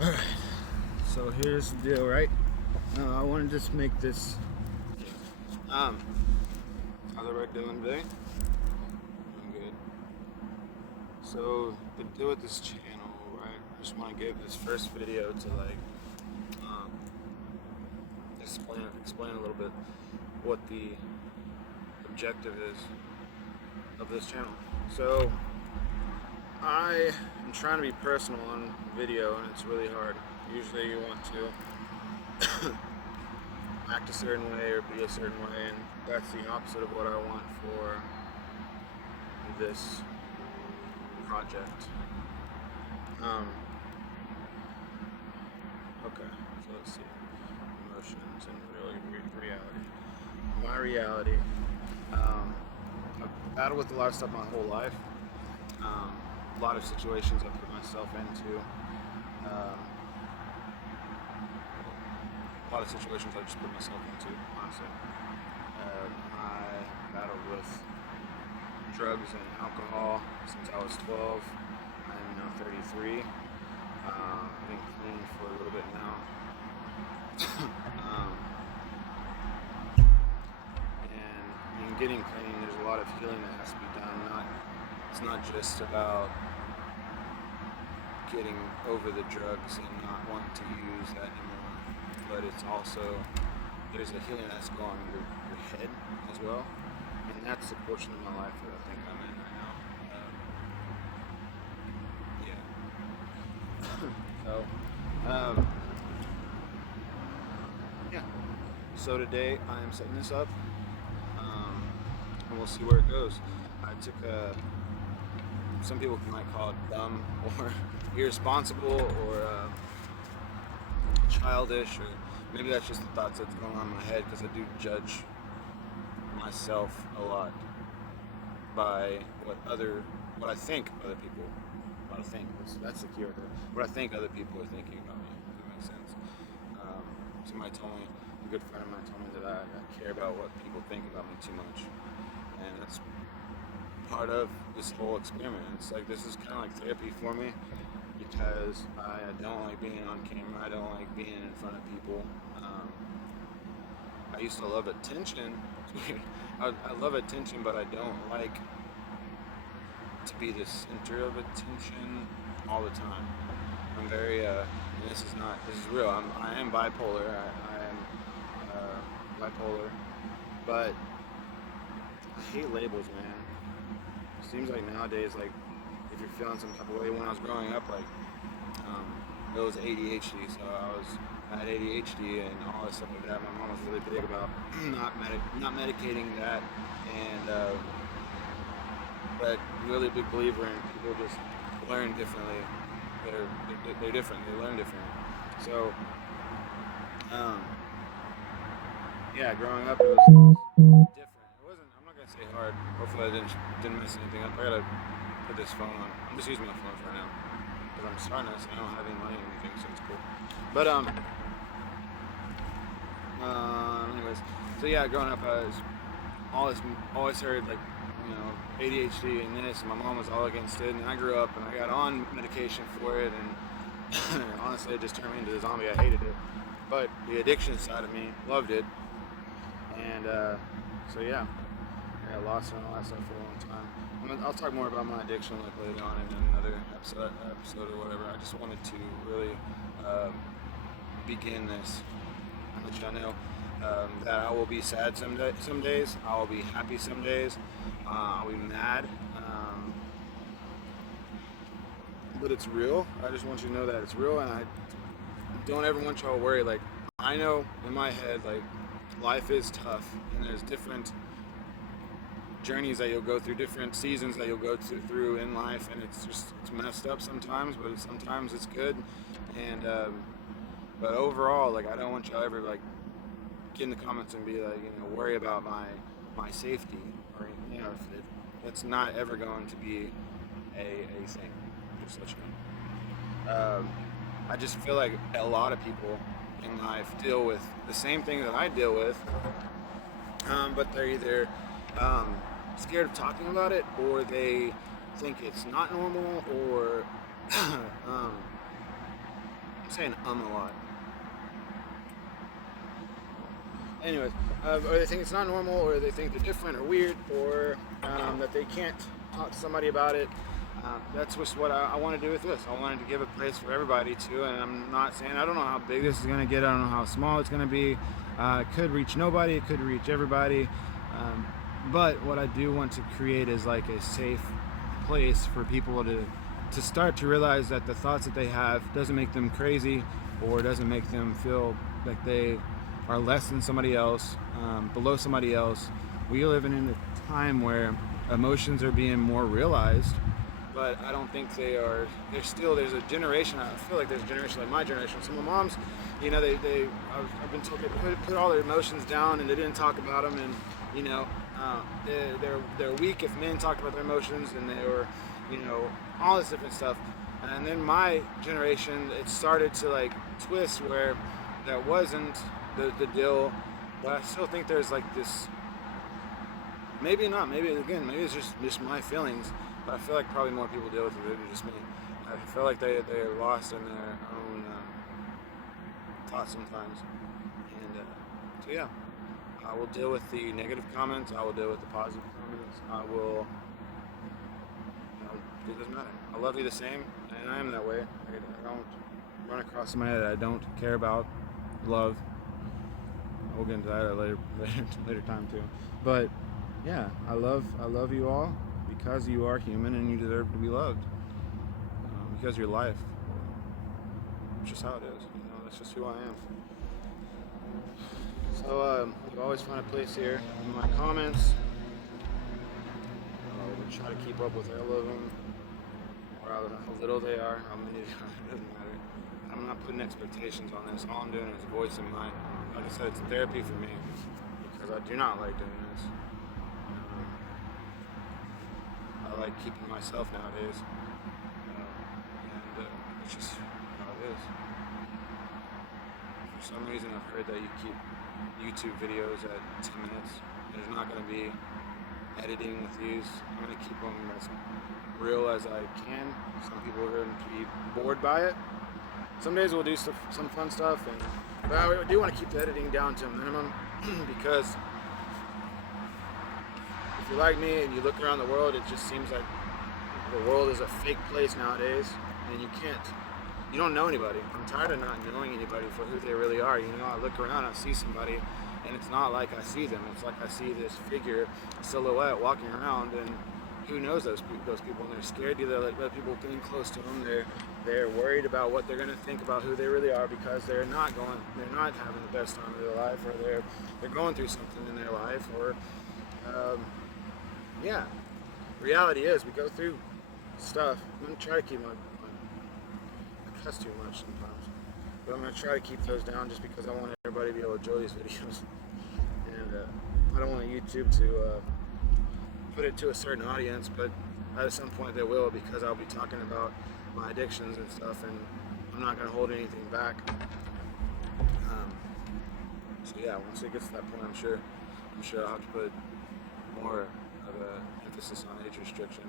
Alright, so here's the deal, right? I want to just make this. Um, how's everybody doing today? Doing good. So, the deal with this channel, right? I just want to give this first video to um, explain a little bit what the objective is of this channel. So, I am trying to be personal on video, and it's really hard. Usually, you want to act a certain way or be a certain way, and that's the opposite of what I want for this project. Okay, so let's see. Emotions and reality. My reality. I've battled with a lot of stuff my whole life. A lot of situations I put myself into. A lot of situations I just put myself into, honestly. I battled with drugs and alcohol since I was 12. I am now 33. I've been clean for a little bit now. And in getting clean, there's a lot of healing that has to be done. It's not just about getting over the drugs and not wanting to use that anymore, but it's also, there's a healing that's going on your head as well, and that's the portion of my life that I think I'm in right now. Yeah. So today I am setting this up, and we'll see where it goes. I took some people might call it dumb or irresponsible or childish, or maybe that's just the thoughts that's going on in my head, because I do judge myself a lot by what I think other people. What I think that's the key right there. What I think other people are thinking about me. If that makes sense. Somebody told me, a good friend of mine told me that I care about what people think about me too much, and that's part of this whole experiment. It's like, this is kind of like therapy for me, because I don't like being on camera. I don't like being in front of people. I used to love attention. I love attention, but I don't like to be the center of attention all the time. I'm very, and this is real. I am bipolar. I am bipolar, but I hate labels, man. It seems like nowadays, like, if you're feeling some type of way, when I was growing up, like, it was ADHD, so I had ADHD and all this stuff like that. My mom was really big about not medicating that, and but really big believer in people just learn differently. They're different. They learn differently. So, yeah, growing up it was different. It wasn't. I'm not gonna say hard. Hopefully I didn't mess anything up. I gotta put this phone on. I'm just using my phone for now because I'm starting this and I don't have any money or anything, so it's cool. But anyways, so yeah, growing up I was always heard, like, ADHD and this, and my mom was all against it, and I grew up and I got on medication for it, and honestly it just turned me into the zombie. I hated it, but the addiction side of me loved it, and so yeah, I lost it and all that stuff for a long time. I'll talk more about my addiction like later on in another episode or whatever. I just wanted to really begin this and let y'all know that I will be sad some days. I will be happy some days. I'll be mad. But it's real. I just want you to know that it's real, and I don't ever want y'all to worry. Like, I know in my head, like, life is tough, and there's different journeys that you'll go through, different seasons that you'll go through in life, and it's messed up sometimes, but sometimes it's good. And but overall, like, I don't want y'all ever, like, get in the comments and be like, worry about my safety, or it's not ever going to be a thing. Just let you know. I just feel like a lot of people in life deal with the same thing that I deal with, but they're either scared of talking about it, or they think it's not normal, or I'm saying a lot. Anyways, or they think it's not normal, or they think they're different or weird, or that they can't talk to somebody about it. That's just what I want to do with this. I wanted to give a place for everybody too, and I'm not saying, I don't know how big this is going to get. I don't know how small it's going to be. It could reach nobody. It could reach everybody. But what I do want to create is like a safe place for people to start to realize that the thoughts that they have doesn't make them crazy, or doesn't make them feel like they are less than somebody else, below somebody else. We live in a time where emotions are being more realized, but I don't think they are. There's a generation. I feel like there's a generation like my generation. Some of my moms, you know, I've been told they put all their emotions down and they didn't talk about them, and you know, they're weak if men talked about their emotions, and they were, you know, all this different stuff. And then my generation, it started to like twist where that wasn't the deal, but I still think there's like this. Maybe not. Maybe it's just my feelings. But I feel like probably more people deal with it than just me. I feel like they're lost in their own thoughts sometimes. And so yeah, I will deal with the negative comments. I will deal with the positive comments. I will. It doesn't matter. I love you the same, and I am that way. I don't run across somebody that I don't care about, love. We'll get into that at a later time too. But yeah, I love you all because you are human and you deserve to be loved. Because you're life. It's just how it is. You know, that's just who I am. So you always find a place here in my comments. We'll try to keep up with all of them, or how little they are, how many they are. It doesn't matter. I'm not putting expectations on this. All I'm doing is voicing mine. Like I said, it's therapy for me because I do not like doing this. I like keeping myself nowadays, and it's just how it is. For some reason, I've heard that you keep YouTube videos at 10 minutes. There's not going to be editing with these. I'm going to keep them as real as I can. Some people are going to be bored by it. Some days we'll do some fun stuff, but I do want to keep the editing down to a minimum because if you're like me and you look around the world, it just seems like the world is a fake place nowadays, and you don't know anybody. I'm tired of not knowing anybody for who they really are. You know, I look around, I see somebody, and it's not like I see them. It's like I see this figure, silhouette, walking around, and who knows those people, and they're scared to let people getting close to them. They're worried about what they're going to think about who they really are because they're not having the best time of their life, or they're going through something in their life, or yeah. Reality is we go through stuff. I'm going to try to keep I cuss too much sometimes, but I'm going to try to keep those down just because I want everybody to be able to enjoy these videos, and I don't want YouTube to put it to a certain audience, but at some point they will, because I'll be talking about my addictions and stuff, and I'm not going to hold anything back. So yeah, once it gets to that point, I'm sure I'll have to put more of an emphasis on age restriction.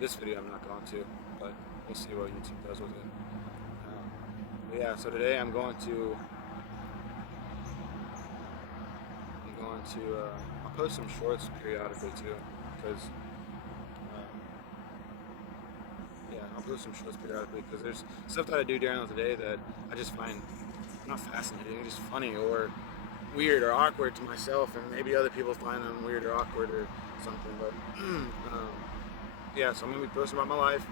This video I'm not going to, but we'll see what YouTube does with it. But yeah, so today I'm going to I'll post some shorts periodically too, because I'll post some shorts periodically because there's stuff that I do during the day that I just find not fascinating, just funny or weird or awkward to myself, and maybe other people find them weird or awkward or something. But yeah, so I'm gonna be posting about my life,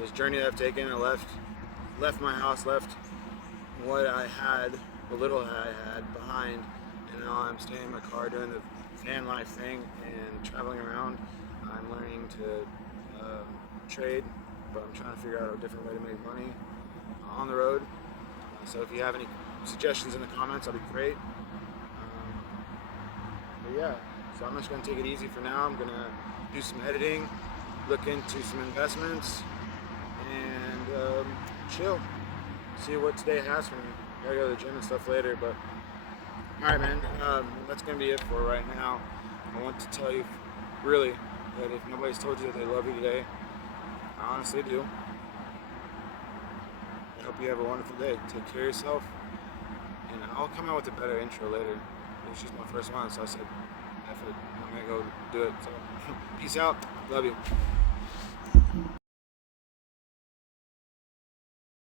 this journey that I've taken. I left my house, left what I had, the little I had behind, and now I'm staying in my car doing the van life thing and traveling around. I'm learning to trade, but I'm trying to figure out a different way to make money on the road. So if you have any suggestions in the comments, that'd be great. But yeah, so I'm just gonna take it easy for now. I'm gonna do some editing, look into some investments, and chill. See what today has for me. Gotta go to the gym and stuff later, but alright man, that's gonna be it for right now. I want to tell you really that if nobody's told you that they love you today, I honestly do. I hope you have a wonderful day. Take care of yourself. And I'll come out with a better intro later. It was just my first one, so I said, F it. I'm gonna go do it. So, peace out. Love you.